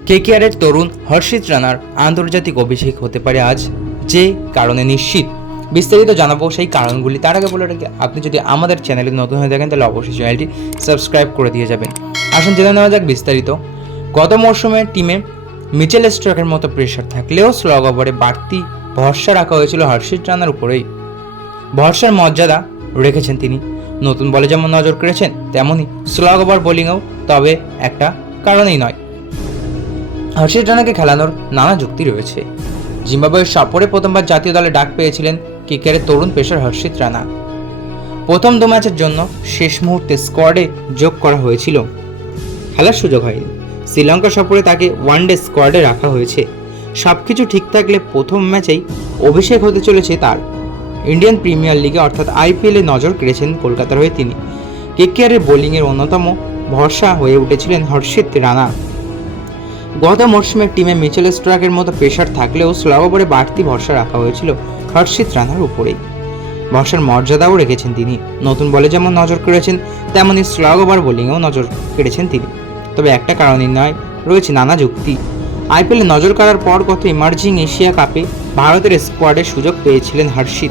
কেকেআরের তরুণ হর্ষিত রানার আন্তর্জাতিক অভিষেক হতে পারে আজ, যে কারণে নিশ্চিত। বিস্তারিত জানাব সেই কারণগুলি। তার আগে বলে রাখি, আপনি যদি আমাদের চ্যানেলে নতুন হয়ে থাকেন, তাহলে অবশ্যই চ্যানেলটি সাবস্ক্রাইব করে দিয়ে যাবেন। আসুন জেনে নেওয়া যাক বিস্তারিত। গত মরশুমে টিমে মিচেল স্ট্রকের মতো প্রেশার থাকলেও স্লগ ওভারে বাড়তি ভরসা রাখা হয়েছিল হর্ষিত রানার উপরেই। ভরসার মর্যাদা রেখেছেন তিনি। নতুন বলে যেমন নজর কেড়েছেন তেমনই স্লগ ওভার বোলিংয়েও তবে একটা কারণেই নয়। হর্ষিত রানাকে খেলানোর নানা যুক্তি রয়েছে। জিম্বাবুয়ের সফরে প্রথমবার জাতীয় দলে ডাক পেয়েছিলেন কিকারের তরুণ পেশার হর্ষিত রানা। প্রথম দু ম্যাচের জন্য শেষ মুহূর্তে স্কোয়াডে যোগ করা হয়েছিল। খেলার সুযোগ হয়নি। শ্রীলঙ্কা সফরে তাকে ওয়ানডে স্কোয়াডে রাখা হয়েছে। সব কিছু ঠিক থাকলে প্রথম ম্যাচেই অভিষেক হতে চলেছে তার। ইন্ডিয়ান প্রিমিয়ার লিগে অর্থাৎ আইপিএলে নজর কেড়েছেন কলকাতার হয়ে তিনি। কেকেআরের বোলিংয়ের অন্যতম ভরসা হয়ে উঠেছিলেন হর্ষিত রানা। গত মরশুমে টিমে মিচেল স্ট্রাকের মতো প্রেশার থাকলেও স্লগ ওভারে বাড়তি ভরসা রাখা হয়েছিল হর্ষিত রানার উপরেই। ভরসার মর্যাদাও রেখেছেন তিনি। নতুন বলে যেমন নজর কেড়েছেন তেমনই স্লগ ওভার বোলিংয়েও নজর কেড়েছেন তিনি। তবে একটা কারণই নয়, রয়েছে নানা যুক্তি। আইপিএলে নজর কাড়ার পর গত ইমার্জিং এশিয়া কাপে ভারতের স্কোয়াডে সুযোগ পেয়েছিলেন হর্ষিত।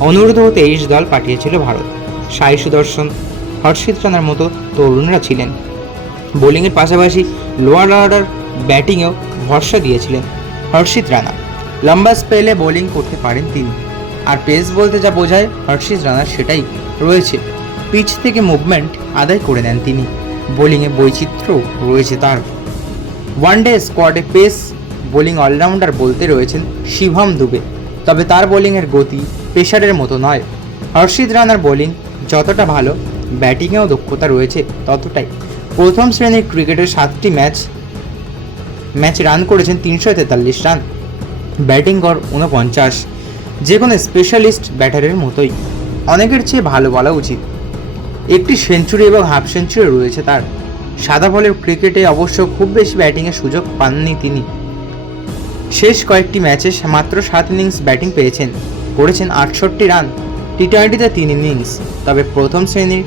অনুরোধ তেইশ দল পাঠিয়েছিল ভারত। সাই সুদর্শন, হর্ষিত রানার মতো তরুণরা ছিলেন। বোলিংয়ের পাশাপাশি লোয়ার অর্ডার ব্যাটিংয়েও ভরসা দিয়েছিলেন হর্ষিত রানা। লম্বা স্পেলে বোলিং করতে পারেন তিনি। আর পেস বলতে যা বোঝায়, হর্ষিত রানার সেটাই রয়েছে। পিচ থেকে মুভমেন্ট আদায় করে নেন তিনি। বোলিংয়ে বৈচিত্র্য রয়েছে তার। ওয়ানডে স্কোয়াডে পেস বোলিং অলরাউন্ডার বলতে রয়েছেন শিভম দুবে। তবে তার বোলিংয়ের গতি পেশারের মতো নয়। হর্ষিত রানার বোলিং যতটা ভালো ব্যাটিংয়েও দক্ষতা রয়েছে ততটাই। প্রথম শ্রেণির ক্রিকেটের সাতটি ম্যাচ ম্যাচ রান করেছেন তিনশো তেতাল্লিশ রান। ব্যাটিং গড় ঊনপঞ্চাশ। যে কোনো স্পেশালিস্ট ব্যাটারের মতোই। অনেকের চেয়ে ভালো বলা উচিত। একটি সেঞ্চুরি এবং হাফ সেঞ্চুরি রয়েছে তার। সাদা বলের ক্রিকেটে অবশ্য খুব বেশি ব্যাটিংয়ের সুযোগ পাননি তিনি। শেষ কয়েকটি ম্যাচে মাত্র সাত ইনিংস ব্যাটিং পেয়েছেন। করেছেন আটষট্টি রান। টি টোয়েন্টিতে তিন ইনিংস তবে প্রথম শ্রেণির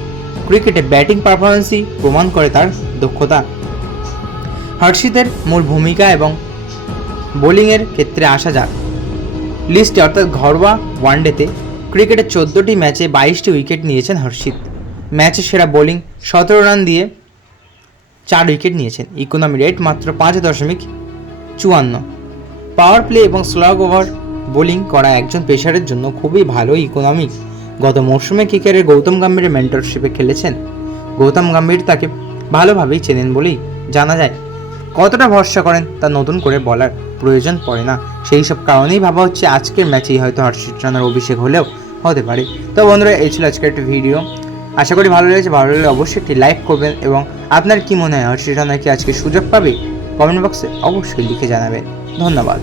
ক্রিকেটে ব্যাটিং পারফরমেন্সই প্রমাণ করে তার দক্ষতা। হর্ষিতের মূল ভূমিকা এবং বোলিংয়ের ক্ষেত্রে আসা যাক। লিস্টে অর্থাৎ ঘরোয়া ওয়ানডেতে ক্রিকেটের চোদ্দোটি ম্যাচে বাইশটি উইকেট নিয়েছেন হর্ষিত ম্যাচে সেরা বোলিং সতেরো রান দিয়ে চার উইকেট নিয়েছেন। ইকোনমি রেট মাত্র পাঁচ দশমিক চুয়ান্ন। পাওয়ার প্লে এবং স্লগ ওভার বোলিং করা একজন পেশারের জন্য খুবই ভালো ইকোনমিক গত মরশুমে কিকারের গৌতম গম্ভীরের মেন্টরশিপে খেলেছেন। গৌতম গাম্ভীর তাকে ভালোভাবেই চেনেন বলেই জানা যায়। কতটা ভরসা করেন তা নতুন করে বলার প্রয়োজন পড়ে না। সেই সব কারণেই ভাবা হচ্ছে আজকের ম্যাচেই হয়তো হর্ষিত রানার অভিষেক হলেও হতে পারে। তো বন্ধুরা, এই ছিল আজকের একটি ভিডিও আশা করি ভালো লেগেছে। ভালো লাগলে অবশ্যই একটি লাইক করবেন এবং আপনার কি মনে হয় হর্ষিত রানা কি আজকে সুযোগ পাবে? কমেন্ট বক্সে অবশ্যই লিখে জানাবেন। ধন্যবাদ।